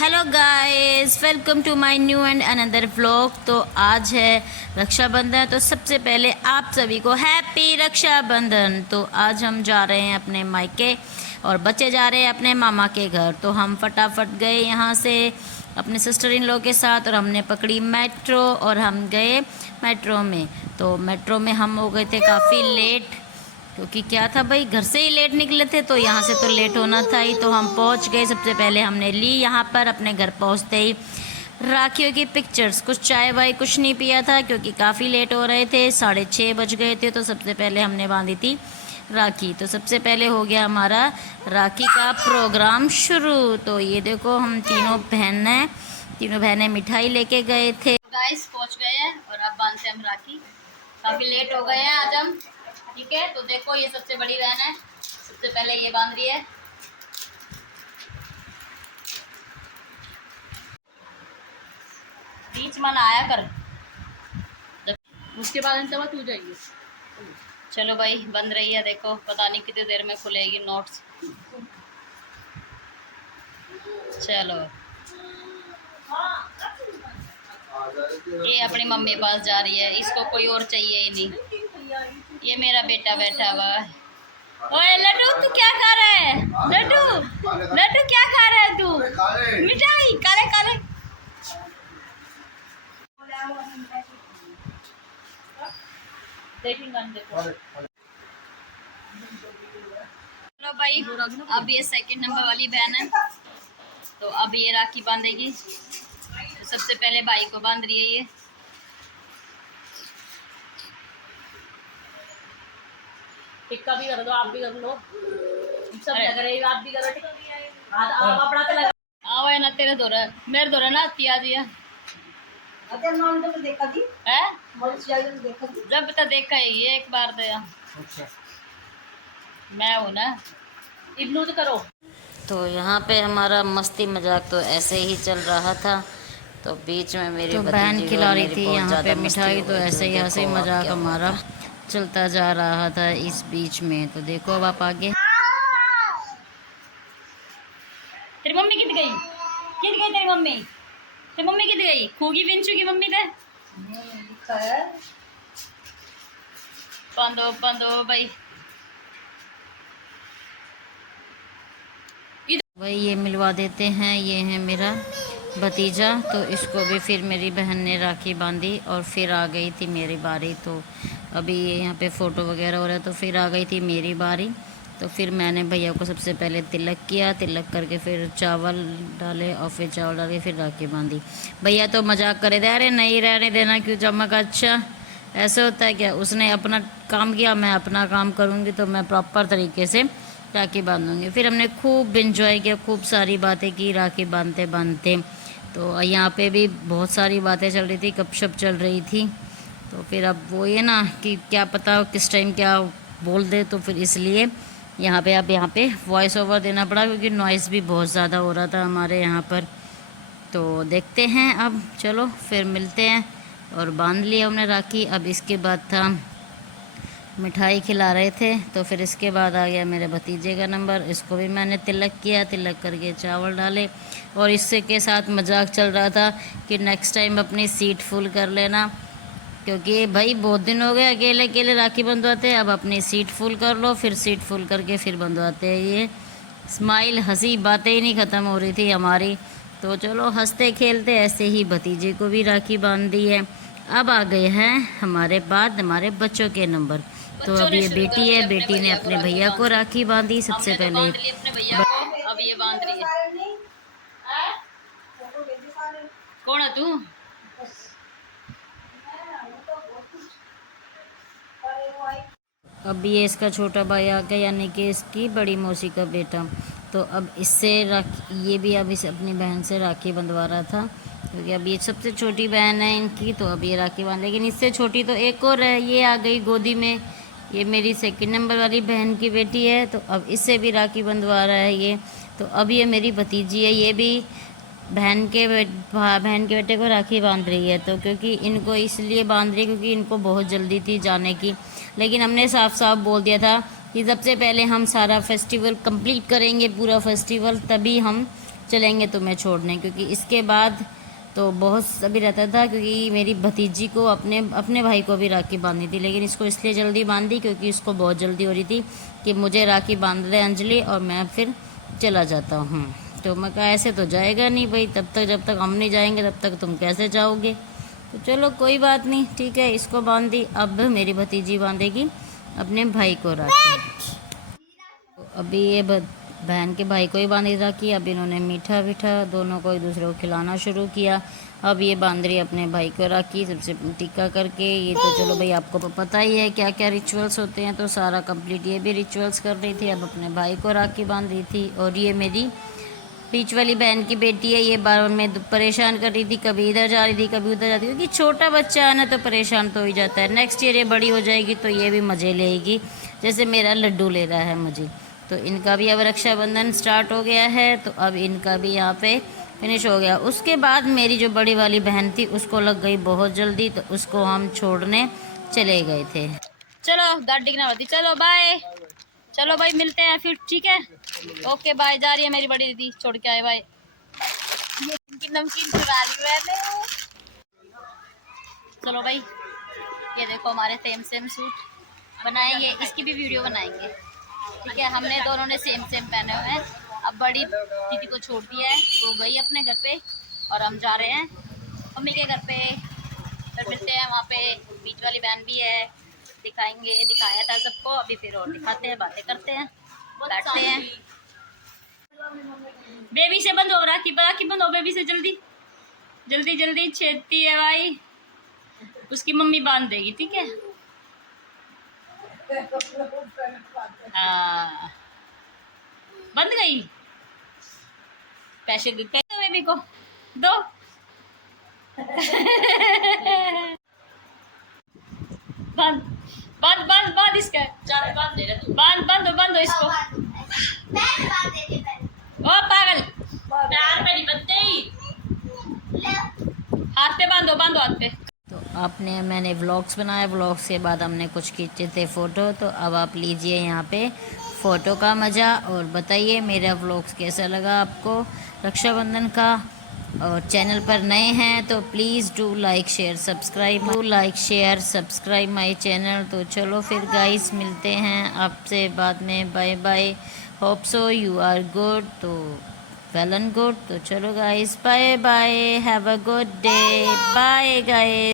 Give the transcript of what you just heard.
Hello guys, welcome to my new and another vlog. तो आज है रक्षाबंधन, तो सबसे पहले आप सभी को हैप्पी रक्षाबंधन। तो आज हम जा रहे हैं अपने मायके और बच्चे जा रहे हैं अपने मामा के घर। तो हम फटाफट गए यहाँ से अपने सिस्टर इन लॉ के साथ और हमने पकड़ी मेट्रो और हम गए मेट्रो में। तो मेट्रो में हम हो गए थे काफ़ी लेट, क्योंकि क्या था भाई, घर से ही लेट निकले थे तो यहाँ से तो लेट होना था ही। तो हम पहुँच गए। सबसे पहले हमने ली यहाँ पर अपने घर पहुँचते ही राखियों की पिक्चर्स। कुछ चाय वाय कुछ नहीं पिया था क्योंकि काफ़ी लेट हो रहे थे, 6:30 बज गए थे। तो सबसे पहले हमने बांधी थी राखी। तो सबसे पहले हो गया हमारा राखी का प्रोग्राम शुरू। तो ये देखो, हम तीनों बहनें मिठाई लेके गए थे। गाइस पहुँच गए हैं और अब बांधते हम राखी। काफ़ी लेट हो गए हैं आज हम, ठीक है। तो देखो, ये सबसे बड़ी बहन है, सबसे पहले ये बांध रही है। बीच में ना आया कर, उसके बाद अंतवा तू जाएगी। चलो भाई, बंद रही है। देखो, पता नहीं कितनी देर में खुलेगी नोट्स। चलो, ये अपनी मम्मी के पास जा रही है, इसको कोई और चाहिए ही नहीं। ये मेरा बेटा बैठा हुआ है। ओए लड्डू, तू क्या खा रहा है? लड्डू क्या खा रहा है तू? मिठाई? काले काले। चलो भाई, अब ये सेकंड नंबर वाली बहन है, तो अब ये राखी बांधेगी। तो सबसे पहले भाई को बांध रही है ये। टिक्का भी कर दो, आप भी कर लो, सब लग रही है, आप भी करो टिक्का। आप अपना तो लगा आओ है ना, तेरे दोरा मेरे दोरा ना आती आज ये अगर मान तो देखा थी है, बहुत ज्यादा देखा थी। जब तक देखा है ये एक बार दया। अच्छा, मैं हूँ ना, इग्नोर तो करो। तो यहाँ पे हमारा मस्ती मजाक तो ऐसे ही चल रहा था। तो बीच में मेरी तो बहन खिला रही थी यहाँ पे मिठाई, मिठाई, तो ऐसे ही हंसी मजाक हमारा चलता जा रहा था इस बीच में। तो देखो अब आप आगे। तेरी मम्मी कित गई? तेरी मम्मी? तेरी मम्मी कित गई? खूगी विंचू की मम्मी थे। पंदो भाई। वही ये मिलवा देते हैं, ये है मेरा भतीजा। तो इसको भी फिर मेरी बहन ने राखी बांधी और फिर आ गई थी मेरी बारी। तो अभी ये यहाँ पे फ़ोटो वगैरह हो रहा है, तो फिर आ गई थी मेरी बारी। तो फिर मैंने भैया को सबसे पहले तिलक किया, तिलक करके फिर चावल डाले और फिर चावल डाल के फिर राखी बांधी। भैया तो मजाक करे थे, अरे नहीं रहने देना, क्यों चमक, अच्छा ऐसे होता है क्या? उसने अपना काम किया, मैं अपना काम करूँगी, तो मैं प्रॉपर तरीके से राखी बांधूंगी। फिर हमने खूब इंजॉय किया, खूब सारी बातें की राखी बांधते बांधते। तो यहाँ पे भी बहुत सारी बातें चल रही थी, गपशप चल रही थी। तो फिर अब वो ये ना कि क्या पता किस टाइम क्या बोल दे, तो फिर इसलिए यहाँ पे वॉइस ओवर देना पड़ा, क्योंकि नॉइज़ भी बहुत ज़्यादा हो रहा था हमारे यहाँ पर। तो देखते हैं अब, चलो फिर मिलते हैं। और बांध लिया हमने राखी। अब इसके बाद था मिठाई खिला रहे थे, तो फिर इसके बाद आ गया मेरे भतीजे का नंबर। इसको भी मैंने तिलक किया, तिलक करके चावल डाले और इससे के साथ मजाक चल रहा था कि नेक्स्ट टाइम अपनी सीट फुल कर लेना, क्योंकि भाई बहुत दिन हो गए अकेले अकेले राखी बंधवाते, अब अपनी सीट फुल कर लो। फिर सीट फुल करके फिर बंधवाते हैं। ये स्माइल, हंसी, बातें ही नहीं ख़त्म हो रही थी हमारी। तो चलो हंसते खेलते ऐसे ही भतीजे को भी राखी बांध दी है। अब आ गए हैं हमारे बाद हमारे बच्चों के नंबर। तो अब ये बेटी है, बेटी ने अपने भैया को राखी बांधी सबसे पहले। अपने भैया को, अब ये बांध रही है। कौन है तू? अब ये इसका छोटा भाई आ गया, यानी कि इसकी बड़ी मौसी का बेटा। तो अब इससे ये भी अब इस अपनी बहन से राखी बंधवा रहा था, क्योंकि अब ये सबसे छोटी बहन है इनकी। तो अब ये राखी बांध, लेकिन इससे छोटी तो एक और है, ये आ गई गोदी में। ये मेरी सेकंड नंबर वाली बहन की बेटी है। तो अब इससे भी राखी बंधवा रहा है ये। तो अब ये मेरी भतीजी है, ये भी बहन के बेटे को राखी बांध रही है। तो क्योंकि इनको इसलिए बांध रही है क्योंकि इनको बहुत जल्दी थी जाने की, लेकिन हमने साफ साफ बोल दिया था कि सबसे पहले हम सारा फेस्टिवल कंप्लीट करेंगे, पूरा फेस्टिवल, तभी हम चलेंगे तुम्हें छोड़ने, क्योंकि इसके बाद तो बहुत सभी रहता था, क्योंकि मेरी भतीजी को अपने भाई को भी राखी बांधनी थी, लेकिन इसको इसलिए जल्दी बांधी क्योंकि इसको बहुत जल्दी हो रही थी कि मुझे राखी बांध दे अंजलि और मैं फिर चला जाता हूँ। तो मैं कहा ऐसे तो जाएगा नहीं भाई, तब तक जब तक हम नहीं जाएंगे तब तक तुम कैसे जाओगे। तो चलो कोई बात नहीं, ठीक है, इसको बांध दी। अब मेरी भतीजी बांधेगी अपने भाई को राखी। तो अभी ये बहन के भाई को ही बांधी राखी। अब इन्होंने मीठा मीठा दोनों को एक दूसरे को खिलाना शुरू किया। अब ये बांध रही है अपने भाई को राखी, सबसे टीका करके। ये तो चलो भाई आपको पता ही है क्या क्या रिचुअल्स होते हैं, तो सारा कंप्लीट ये भी रिचुअल्स कर रही थी। अब अपने भाई को राखी बांध रही थी। और ये मेरी बीच वाली बहन की बेटी है, ये बार बार में परेशान कर रही थी, कभी इधर जा रही थी कभी उधर जाती थी, क्योंकि छोटा बच्चा है ना तो परेशान तो ही जाता है। नेक्स्ट ईयर ये बड़ी हो जाएगी तो ये भी मज़े लेगी, जैसे मेरा लड्डू ले रहा है मुझे। तो इनका भी अब रक्षाबंधन स्टार्ट हो गया है, तो अब इनका भी यहाँ पे फिनिश हो गया। उसके बाद मेरी जो बड़ी वाली बहन थी उसको लग गई बहुत जल्दी, तो उसको हम छोड़ने चले गए थे। चलो गाड़ी ना होती, चलो बाय, चलो भाई मिलते हैं फिर, ठीक है, ओके बाय। जा रही है मेरी बड़ी दीदी, छोड़ के आए बाय। ये इनकी नमकीन चुरा ली मैंने। चलो भाई, ये देखो हमारे सेम सेम सूट बनाएंगे, इसकी भी वीडियो बनाएंगे, ठीक है। हमने दोनों ने सेम सेम पहने हुए हैं। अब बड़ी दीदी को छोड़ दिया है, वो गई अपने घर पे और हम जा रहे हैं मम्मी के घर पे। फिर मिलते हैं वहाँ पे, बीच वाली बहन भी है, दिखाएंगे, दिखाया था सबको, अभी फिर और दिखाते हैं, बातें करते हैं, बैठते हैं। बेबी से बंद हो, राखी राखी बंद हो बेबी से, जल्दी जल्दी जल्दी, छेदती है भाई, उसकी मम्मी बांध देगी, ठीक है। हाँ बंद गई। पैसे दो बेबी को, दो। बंद बंद बंद बंद इसका, बांध दो इसको। ओ पागल, पैर पे नहीं बंधते ही, हाथ पे बांधो, बांधो हाथ पे। तो मैंने व्लॉग्स बनाए, व्लॉग्स के बाद हमने कुछ खींचे थे फ़ोटो। तो अब आप लीजिए यहाँ पे फ़ोटो का मज़ा और बताइए मेरा व्लॉग्स कैसा लगा आपको रक्षाबंधन का। और चैनल पर नए हैं तो please do like share subscribe my channel. तो चलो फिर गाइस मिलते हैं आपसे बाद में, bye bye. Hope so you are good, तो वेल एंड गुड। तो चलो guys, bye bye, have a good day, bye guys.